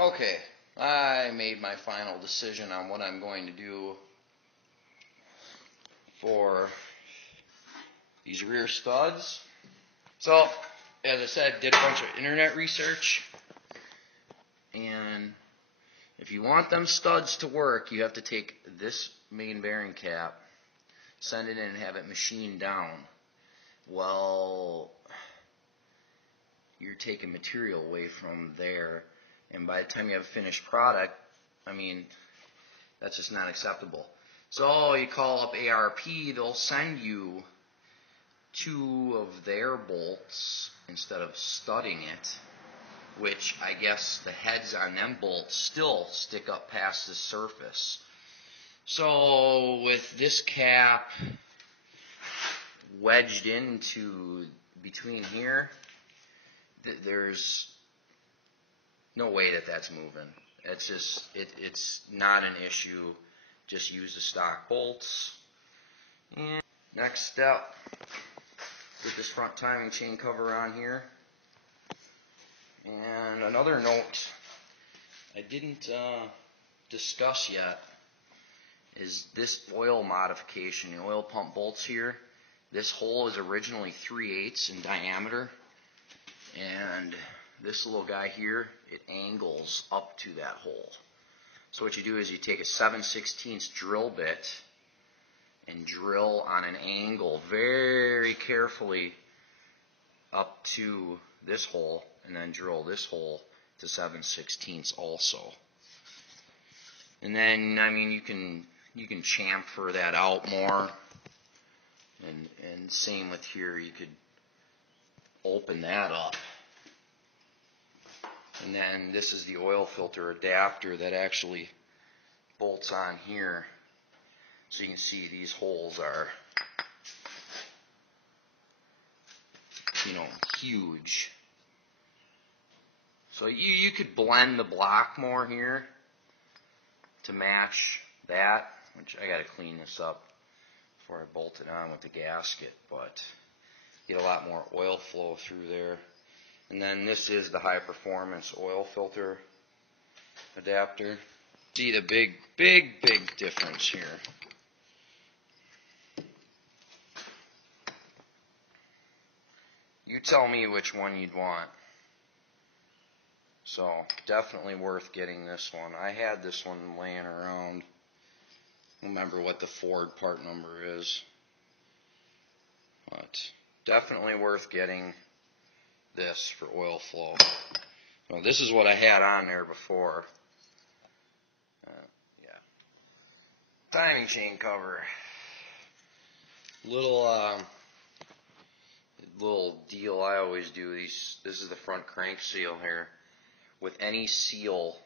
Okay, I made my final decision on what I'm going to do for these rear studs. So, as I said, did a bunch of internet research, and if you want them studs to work, you have to take this main bearing cap, send it in and have it machined down. Well, you're taking material away from there, and by the time you have a finished product, I mean, that's just not acceptable. So you call up ARP, they'll send you 2 of their bolts instead of studding it, which I guess the heads on them bolts still stick up past the surface. So with this cap wedged into between here, there's no way that that's moving. It's just, it's not an issue. Just use the stock bolts. And next step, put this front timing chain cover on here. And another note I didn't discuss yet is this oil modification. The oil pump bolts here, this hole is originally 3/8 in diameter, and this little guy here, it angles up to that hole. So what you do is you take a 7/16 drill bit and drill on an angle very carefully up to this hole, and then drill this hole to 7/16 also. And then, I mean, you can chamfer that out more, and same with here, you could open that up. And then this is the oil filter adapter that actually bolts on here. So you can see these holes are, huge. So you could blend the block more here to match that, which I got to clean this up before I bolt it on with the gasket, but get a lot more oil flow through there. And then this is the high performance oil filter adapter. See the big difference here. You tell me which one you'd want. So definitely worth getting this one. I had this one laying around. I don't remember what the Ford part number is, but definitely worth getting this for oil flow. Well, this is what I had on there before. Yeah. Timing chain cover. Little deal I always do. This is the front crank seal here. With any seal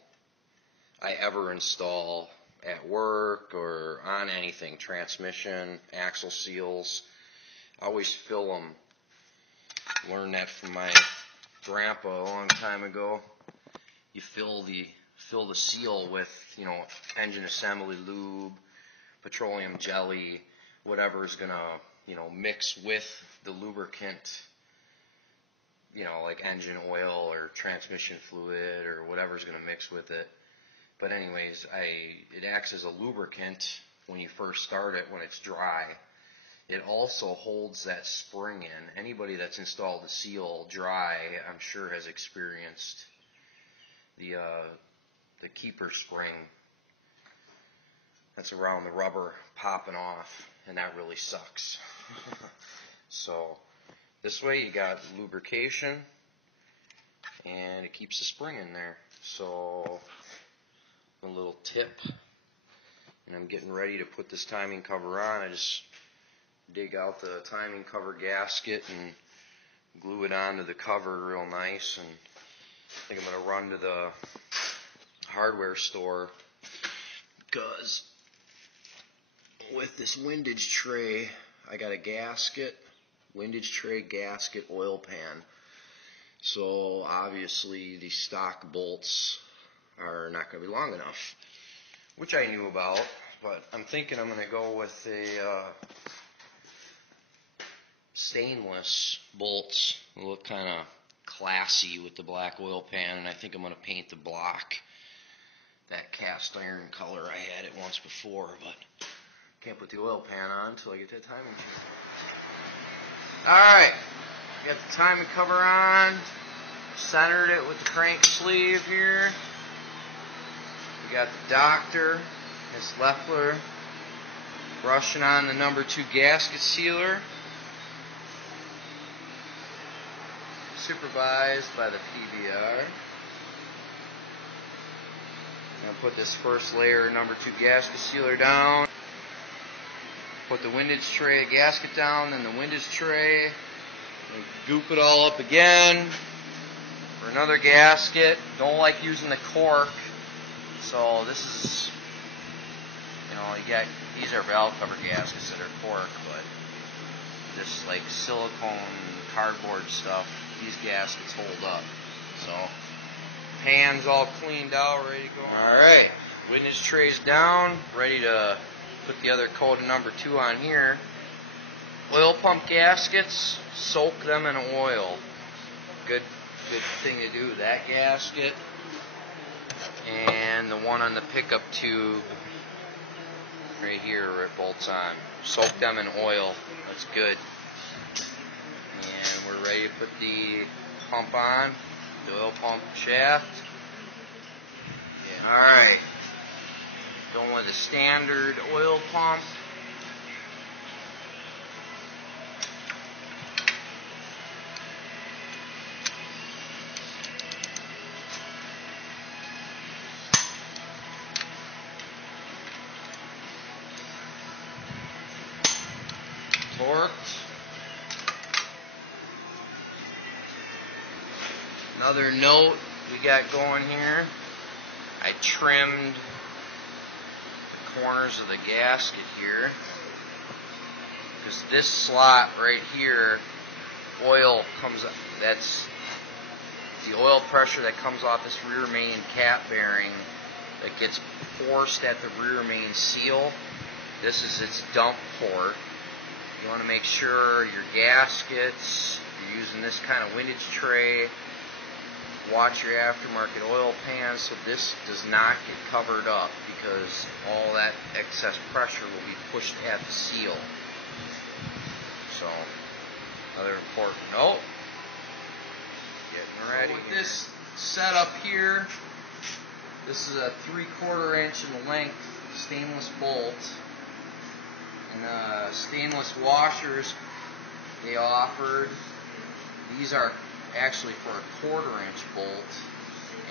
I ever install at work or on anything, transmission, axle seals, I always fill them. Learned that from my grandpa a long time ago. You fill the seal with, engine assembly lube, petroleum jelly, whatever is gonna, mix with the lubricant, like engine oil or transmission fluid or whatever's gonna mix with it. But anyways, it acts as a lubricant when you first start it when it's dry. It also holds that spring in. Anybody that's installed the seal dry, I'm sure, has experienced the keeper spring that's around the rubber popping off, and that really sucks. So this way you got lubrication, and it keeps the spring in there. So a little tip, and I'm getting ready to put this timing cover on. I just dig out the timing cover gasket and glue it onto the cover real nice. And I think I'm going to run to the hardware store, because with this windage tray, I got a gasket, windage tray, gasket, oil pan. So obviously the stock bolts are not going to be long enough, which I knew about, but I'm thinking I'm going to go with a stainless bolts. They look kind of classy with the black oil pan, and I think I'm going to paint the block that cast iron color. I had it once before, but can't put the oil pan on until I get that timing chain. Alright, got the timing cover on, centered it with the crank sleeve here. We got the doctor, Miss Leffler, brushing on the number 2 gasket sealer, supervised by the PBR. I'm going to put this first layer of number 2 gasket sealer down. Put the windage tray gasket down, then the windage tray. And goop it all up again for another gasket. Don't like using the cork, so this is, you know, you got, these are valve cover gaskets that are cork, but this like silicone cardboard stuff, these gaskets hold up. So pan's all cleaned out, ready to go. Alright, windage tray's down, ready to put the other coat of number 2 on here. Oil pump gaskets, soak them in oil. Good thing to do with that gasket. And the one on the pickup tube right here where it bolts on. Soak them in oil. That's good. And we're ready to put the pump on, the oil pump shaft. Yeah. Alright. Going with a standard oil pump. Torqued. Another note we got going here, I trimmed the corners of the gasket here because this slot right here, oil comes, that's the oil pressure that comes off this rear main cap bearing that gets forced at the rear main seal. This is its dump port. You want to make sure your gaskets, you're using this kind of windage tray. Watch your aftermarket oil pan so this does not get covered up because all that excess pressure will be pushed at the seal. So, another important note. Getting ready. So with this setup here, this is a 3/4 inch in length stainless bolt. And the stainless washers they offered, these are actually for a 1/4 inch bolt,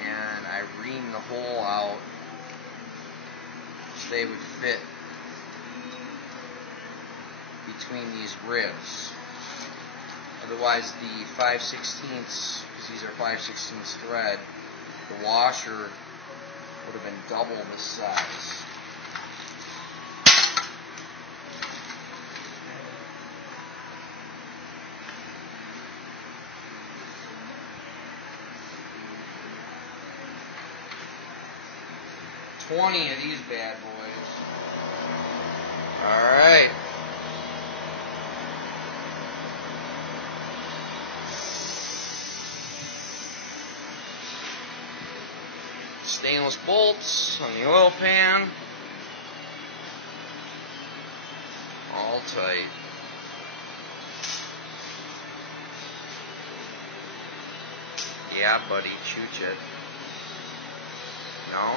and I reamed the hole out so they would fit between these ribs. Otherwise the 5/16, because these are 5/16 thread, the washer would have been double this size. $20 of these bad boys. Alright. Stainless bolts on the oil pan. All tight. Yeah, buddy, chooch it. No?